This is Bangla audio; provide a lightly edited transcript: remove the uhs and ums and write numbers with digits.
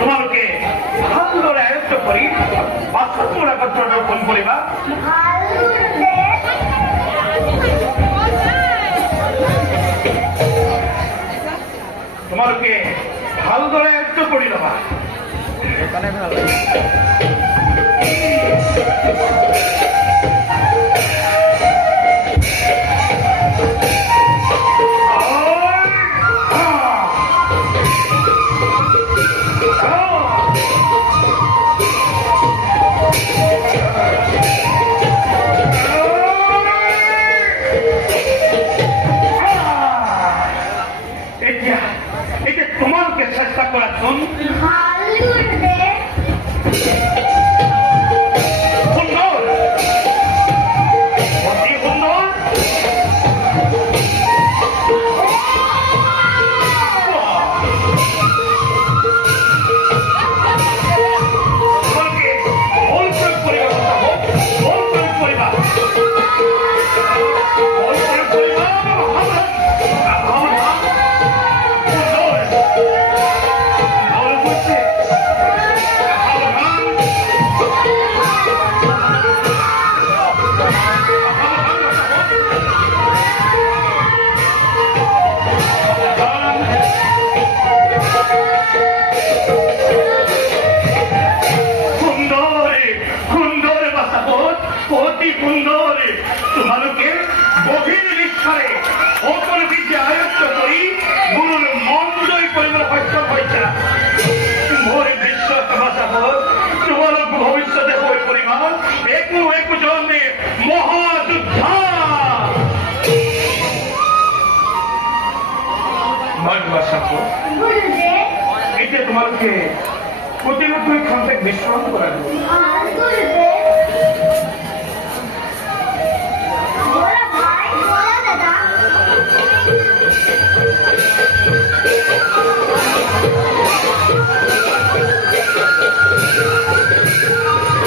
তোমাকে ভালো করে আয়ত্ত করি বাচ্চা তোমরা করতে কোন পরিবার তোমাকে ভালো করে আয়ত্ত করি দেবা এখানে ভালো এটা তোমাকে চেষ্টা করার জন্য সুন্দর অতি সুন্দর তোমাকে বল প্রয়োগ করিবা বল প্রয়োগ করিবা বল প্রয়োগ করিবা তোমাকে গভীর নিষ্ঠারে অপর বিদ্যে আয়ত্ত করি গুরুর মন্ডই পরিমাণ হত্যা হয়েছে মোর বিশ্বাস বাঁচাবো তোমার ভবিষ্যতে বই পরিমাণ একু জন্মে মহাযুদ্ধা বাঁচাবো এটা তোমাকে প্রতিরোধ ক্ষমতায় বিশ্রাম করা